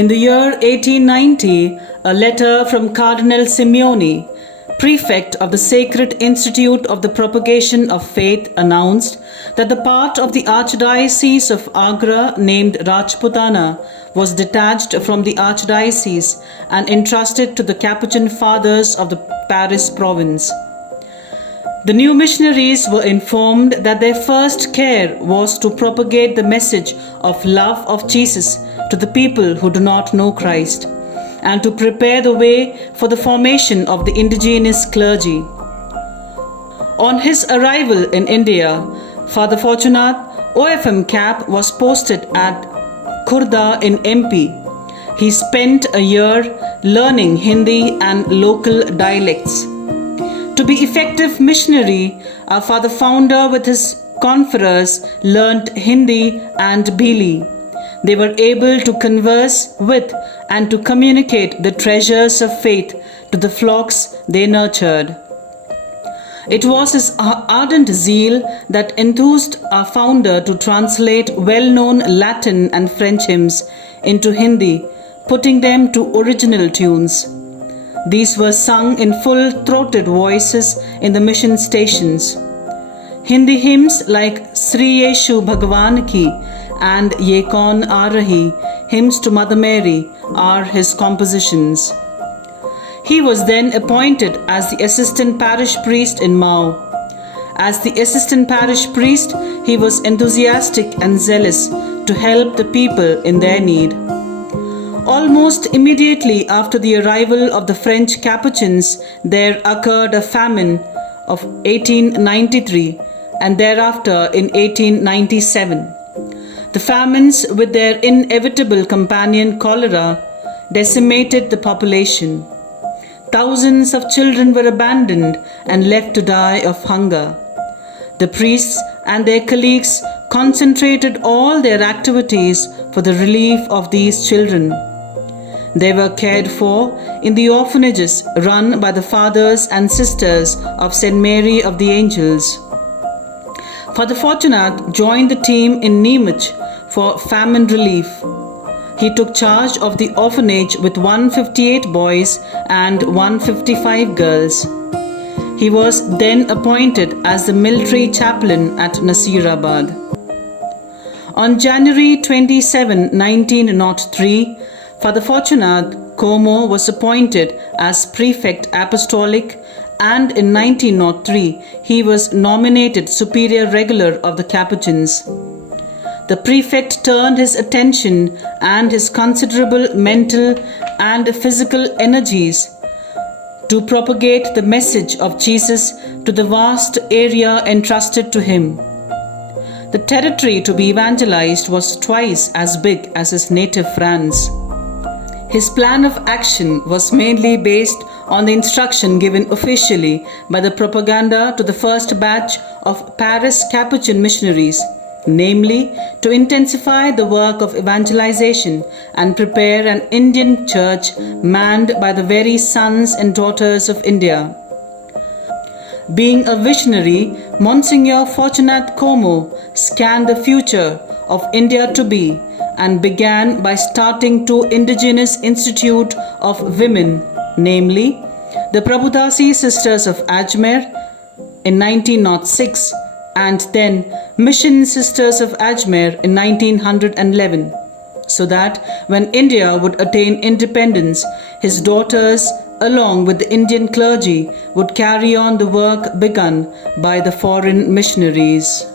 In the year 1890, a letter from Cardinal Simeoni, prefect of the Sacred Institute of the Propagation of Faith, announced that the part of the Archdiocese of Agra named Rajputana was detached from the Archdiocese and entrusted to the Capuchin Fathers of the Paris province. The new missionaries were informed that their first care was to propagate the message of love of Jesus to the people who do not know Christ, and to prepare the way for the formation of the indigenous clergy. On his arrival in India, Father Fortunatus, OFM cap, was posted at Khurda in MP. He spent a year learning Hindi and local dialects. To be effective missionary, our father founder with his conferers learnt Hindi and Bhili. They were able to converse with and to communicate the treasures of faith to the flocks they nurtured. It was his ardent zeal that enthused our founder to translate well-known Latin and French hymns into Hindi, putting them to original tunes. These were sung in full-throated voices in the mission stations. Hindi hymns like Sri Yeshu Bhagwan Ki and Ye Kaun Aa Rahi, hymns to Mother Mary, are his compositions. He was then appointed as the assistant parish priest in Mao. As the assistant parish priest, he was enthusiastic and zealous to help the people in their need. Almost immediately after the arrival of the French Capuchins, there occurred a famine of 1893 and thereafter in 1897. The famines, with their inevitable companion cholera, decimated the population. Thousands of children were abandoned and left to die of hunger. The priests and their colleagues concentrated all their activities for the relief of these children. They were cared for in the orphanages run by the fathers and sisters of St. Mary of the Angels. Father Fortunatus joined the team in Neemach for famine relief. He took charge of the orphanage with 158 boys and 155 girls. He was then appointed as the military chaplain at Nasirabad. On January 27, 1903, Father Fortunatus Caumont was appointed as prefect apostolic, and in 1903 he was nominated superior regular of the Capuchins. The prefect turned his attention and his considerable mental and physical energies to propagate the message of Jesus to the vast area entrusted to him. The territory to be evangelized was twice as big as his native France. His plan of action was mainly based on the instruction given officially by the propaganda to the first batch of Paris Capuchin missionaries, namely to intensify the work of evangelization and prepare an Indian church manned by the very sons and daughters of India. Being a visionary, Monsignor Fortunatus Caumont scanned the future of India to be and began by starting two indigenous institutes of women, namely the Prabhudasi Sisters of Ajmer in 1906 and then Mission Sisters of Ajmer in 1911, so that when India would attain independence, his daughters, along with the Indian clergy, would carry on the work begun by the foreign missionaries.